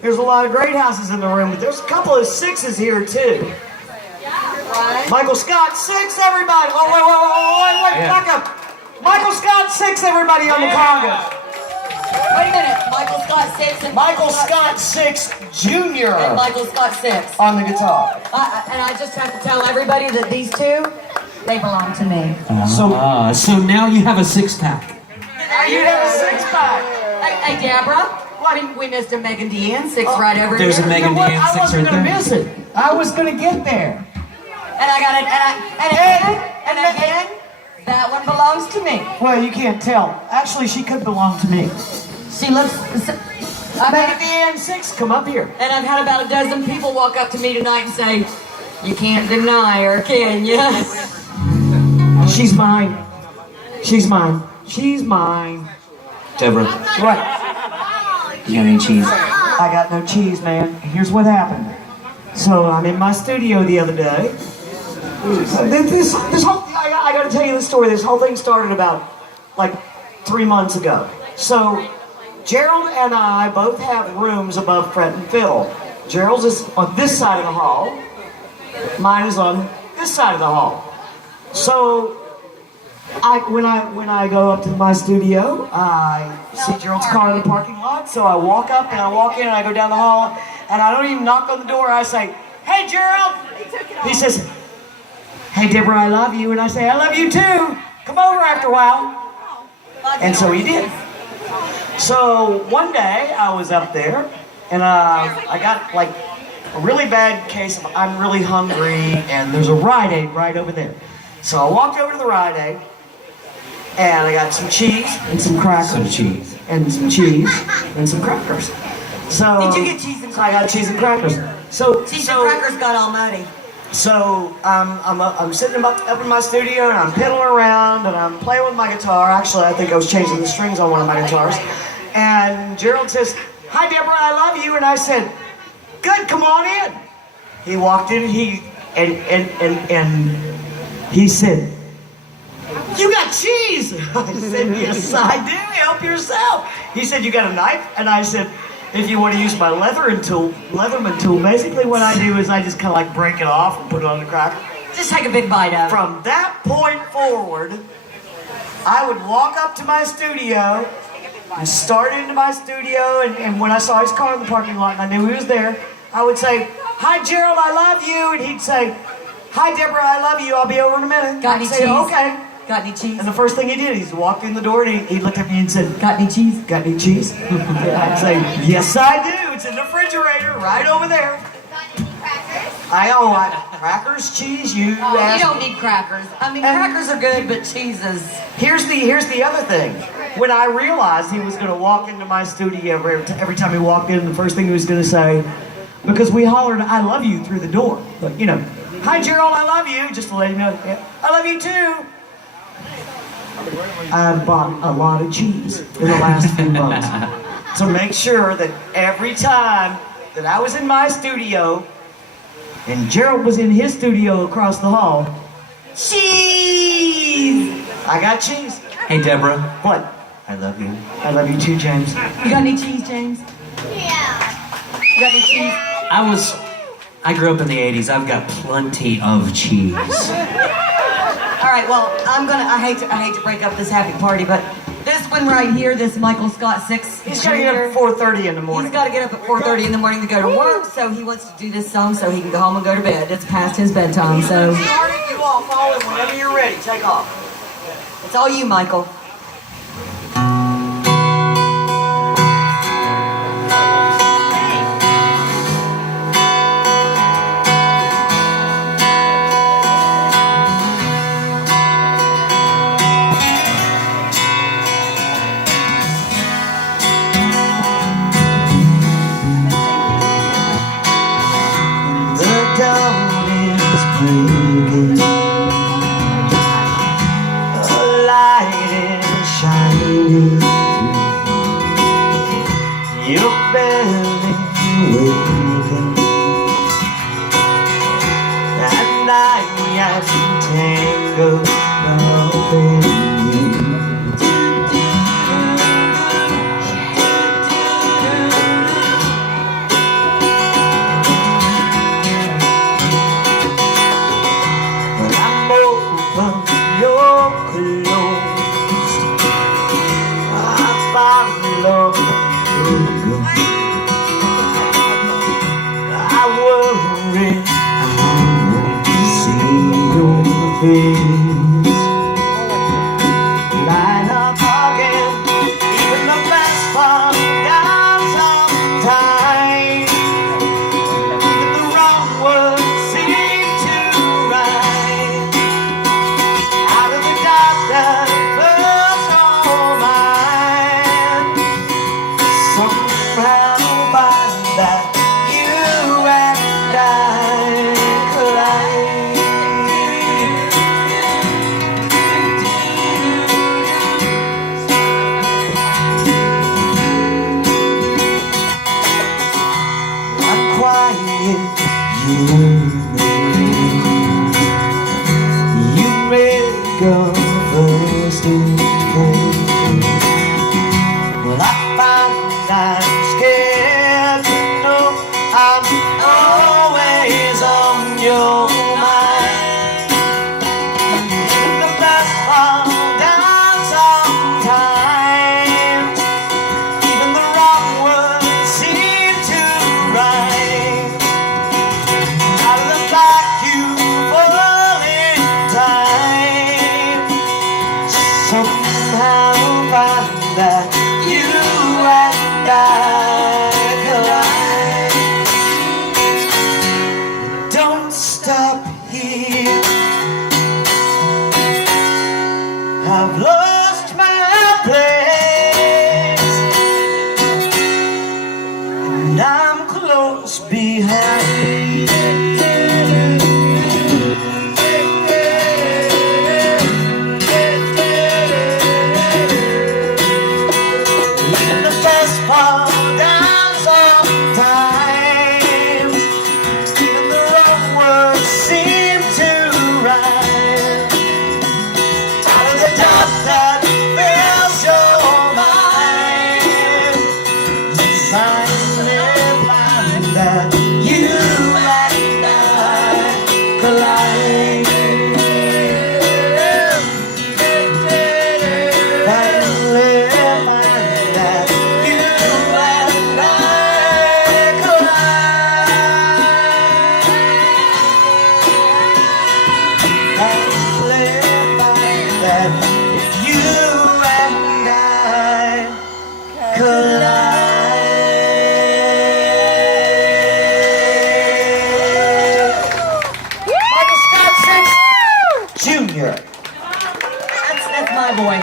There's a lot of great houses in the room, but there's a couple of sixes here too. Michael Scott, 6, everybody. Oh, wait, back up. Michael Scott, 6, everybody on the congas. Wait a minute, Michael Scott 6 and Michael Scott 6 Jr. And Michael Scott 6. On the guitar. And I just have to tell everybody that these two, they belong to me. So now you have a 6-pack. You have a 6-pack. Hey, Debora. We missed a Megan Deanne 6 right over There's here. a Megan Deanne 6 right there. I wasn't going to miss it. I was going to get there. And I got it, and again, that one belongs to me. Well, you can't tell. Actually, she could belong to me. She looks... Megan Deanne 6, come up here. And I've had about a dozen people walk up to me tonight and say, you can't deny her, can you? She's mine. She's mine. She's mine. Debora, What? you got any cheese? I got no cheese, man. Here's what happened. So I'm in my studio the other day. This whole, I gotta tell you the story. This whole thing started about like 3 months ago. So Gerald and I both have rooms above Fred and Phil. Gerald's is on this side of the hall. Mine is on this side of the hall. So when I go up to my studio, I see Gerald's car in the parking lot. So I walk up and I walk in and I go down the hall and I don't even knock on the door. I say, "Hey, Gerald." He says, "Hey, Debora, I love you." And I say, "I love you too. Come over after a while." And so he did. So one day I was up there and I got like a really bad case of I'm really hungry and there's a Rite Aid right over there. So I walked over to the Rite Aid and I got some cheese and some crackers. Some cheese. And some cheese and some crackers. So Did you get cheese and crackers? I got cheese and crackers. So Cheese and crackers got all muddy. So I'm sitting up in my studio and I'm piddling around and I'm playing with my guitar. Actually, I think I was changing the strings on one of my guitars. And Gerald says, "Hi, Debora, I love you." And I said, "Good, come on in." He walked in and he said, "You got cheese." I said, "Yes, I do. Help yourself." He said, "You got a knife?" And I said, "If you want to use my Leatherman tool, basically what I do is I just kind of like break it off and put it on the cracker." Just take a big bite out of it. From that point forward, I would walk up to my studio and start into my studio, and when I saw his car in the parking lot and I knew he was there, I would say, "Hi, Gerald, I love you." And he'd say, "Hi, Debora, I love you. I'll be over in a minute." Got any I'd say, cheese? "Okay." Got any cheese? And the first thing he did, he's walked in the door and he looked at me and said, Got any cheese? "Got any cheese?" I'd say, "Yes, I do. It's in the refrigerator right over there." Crackers, cheese, you You don't need crackers. I mean, crackers are good, but cheese is... Here's the other thing. When I realized he was going to walk into my studio every time he walked in, the first thing he was going to say, because we hollered, "I love you" through the door. But, you know, "Hi, Gerald, I love you," just to let him know, "Yeah, I love you too." I bought a lot of cheese in the last few months to make sure that every time that I was in my studio and Gerald was in his studio across the hall, cheese! I got cheese. Hey, Debora. What? I love you. I love you too, James. You got any cheese, James? Yeah. You got any cheese? I grew up in the 80s. I've got plenty of cheese. All right, well, I hate to break up this happy party, but this one right here, this Michael Scott 6 He's got to get up at 4:30 in the morning. He's got to get up at 4:30 in the morning to go to work, so he wants to do this song so he can go home and go to bed. It's past his bedtime, so... Started you all following whenever you're ready. Take off. It's all you, Michael. Your belly waiting, and I am tangled up in you. go. I worry I won't see your face light up again. Even the best fall down sometimes. Even the wrong words seem to rhyme. Out of the dark that fills your mind, somehow find that you and I collide. I'm quiet, you make a first impression. Well, I find I'm scared to know I'm always on your mind. Even the best fall down sometimes. Even the wrong words seem to rhyme. Out of the black you fall in time. Somehow find that you and I collide. Don't stop here. I've lost my place, and I'm close behind. Even the best fall down sometimes. Even the wrong words seem to rhyme. Out of the dark that fills your mind, finally find that you and I collide. Finally find that you and I collide. Finally find that you and I collide. Michael Scott 6 Jr. That's my boy.